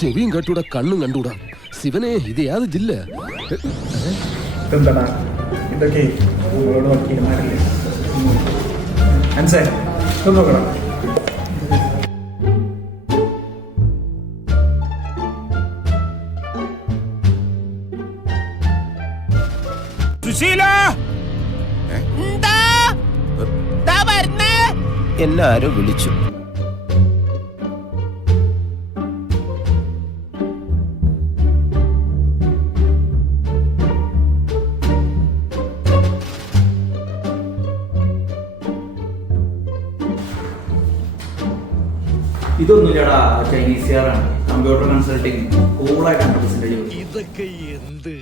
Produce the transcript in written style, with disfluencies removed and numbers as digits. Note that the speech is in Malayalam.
ചെവിയും കട്ടൂടാ കണ്ണും കണ്ടൂടാ. ശിവനെ ഇത് യാത് ജില്ല? എന്താടാ ഇതൊക്കെ നമ്മളോട് വക്കീലന്മാരല്ലേ? അൻസേ ഇത് നോക്കണം. എന്നെ ആരോ വിളിച്ചു. ഇതൊന്നുമില്ലടാ, ചൈനീസുകാരാണ്. കമ്പ്യൂട്ടർ കൺസൾട്ടിങ് കൂളായിട്ട് 100% ഇതൊക്കെ എന്ത്